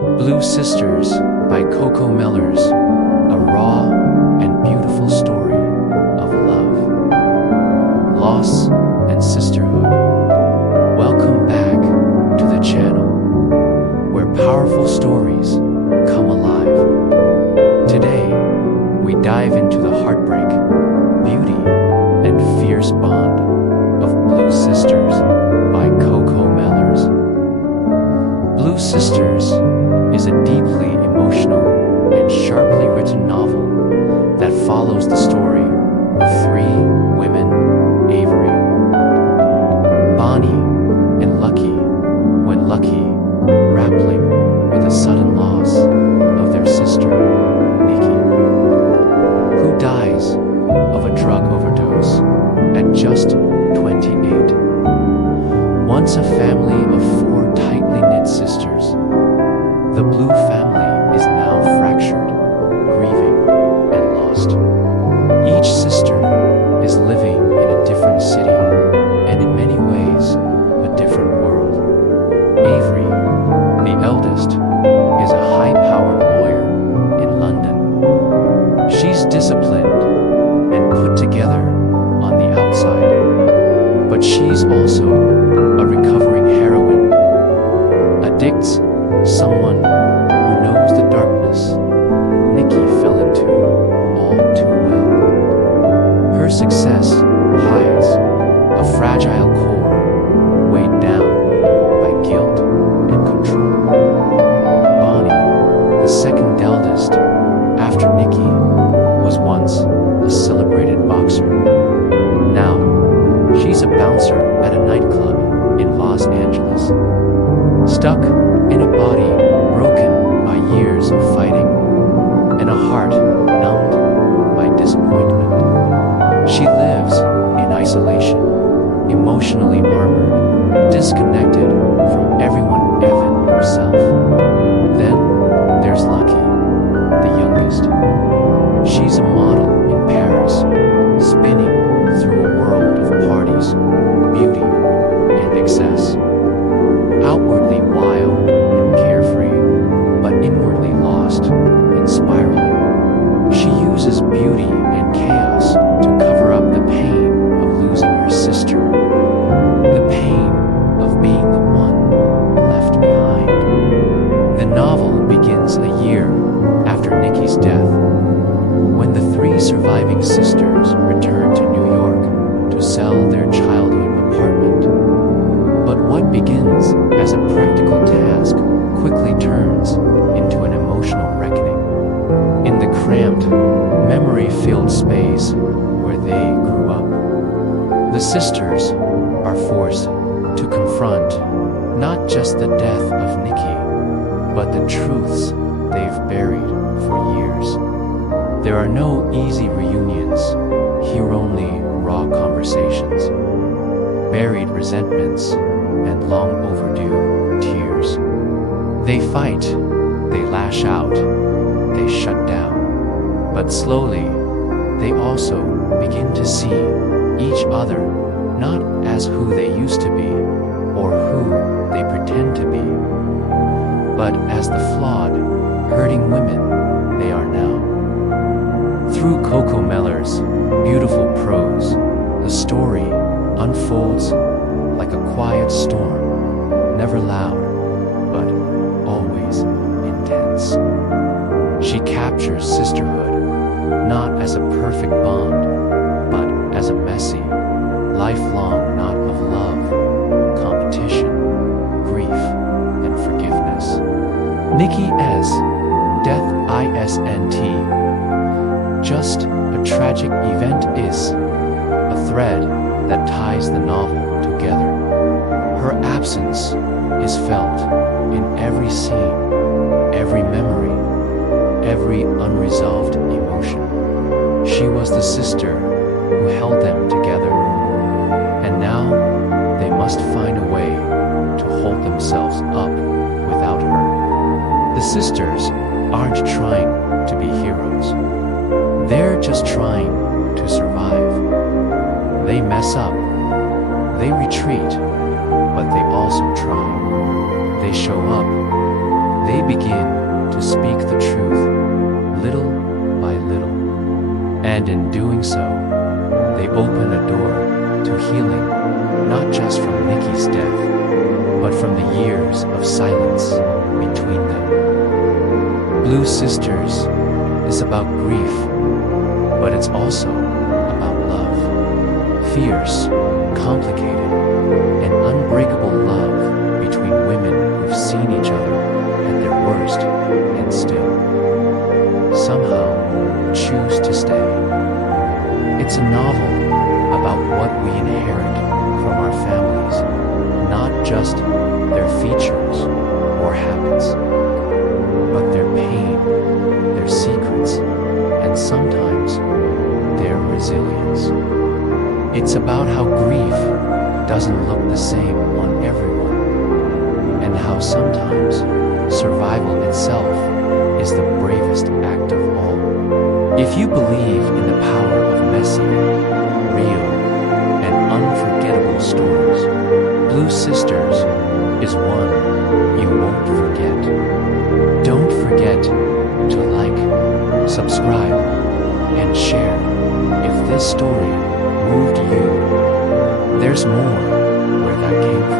Blue Sisters by Coco Mellors, a raw and beautiful story of love, loss, and sisterhood. Welcome back to the channel, where powerful stories come alive. Today, we dive into the heartbreak, beauty, and fierce bond of Blue Sisters by Coco Mellors. Blue Sisters is a deeply emotional and sharply written novel that follows the story of three women, Avery, Bonnie, and Lucky, when Lucky, grappling with the sudden loss of their sister, Nikki, who dies of a drug overdose at just 28. Once a family of four tightly knit sisters, the Blue family is now fractured, grieving, and lost. Each sister is living in a different city and in many ways a different world. Avery, the eldest, is a high-powered lawyer in London. She's disciplined and put together on the outside, but she's also a recovering heroine, addicts someone who knows the darkness Nikki fell into all too well. Her success hides a fragile core weighed down by guilt and control. Bonnie, the second eldest after Nikki, was once a celebrated boxer. Now, she's a bouncer at a nightclub in Los Angeles. Stuck in a body broken by years of fighting and a heart numbed by disappointment. She lives in isolation, emotionally armored, disconnected from everyone, even herself. Then there's Lucky, the youngest. She's a model in Paris, spinning through a world of parties, beauty, and excess. Outwardly wild and carefree, but inwardly lost and spiraling. She uses beauty and chaos to cover up the pain of losing her sister, the pain of being the one left behind. The novel begins a year after Nikki's death, when the three surviving sisters return to New York to sell their childhood apartment. But what begins as a practical task quickly turns into an emotional reckoning. In the cramped, memory-filled space where they grew up, the sisters are forced to confront not just the death of Nikki, but the truths they've buried for years. There are no easy reunions, here only raw conversations, buried resentments, and long overdue tears. They fight, they lash out, they shut down. But slowly, they also begin to see each other not as who they used to be or who they pretend to be, but as the flawed, hurting women they are now. Through Coco Mellors' beautiful prose, the story unfolds like a quiet storm, never loud, but always intense. She captures sisterhood, not as a perfect bond, but as a messy, lifelong knot of love, competition, grief, and forgiveness. Nikki S. Death ISNT. Just a tragic event is a thread that ties the novel together. Her absence is felt in every scene, every memory, every unresolved emotion. She was the sister who held them together, and now they must find a way to hold themselves up without her. The sisters aren't trying to be heroes. They're just trying to survive. They mess up, they retreat, but they also try. They show up, They begin to speak the truth, little by little. And in doing so, they open a door to healing, not just from Nikki's death, but from the years of silence between them. Blue Sisters is about grief, but it's also about love. Fierce, complicated, and unbreakable love between women who've seen each other at their worst and still, somehow, choose to stay. It's a novel about what we inherit from our families, not just their features or habits, but their pain, their secrets, and sometimes their resilience. It's about how grief doesn't look the same on everyone, and how sometimes survival itself is the bravest act of all. If you believe in the power of messy, real, and unforgettable stories, Blue Sisters is one you won't forget. Don't forget to like, subscribe, and share if this story moved you. There's more where that came from.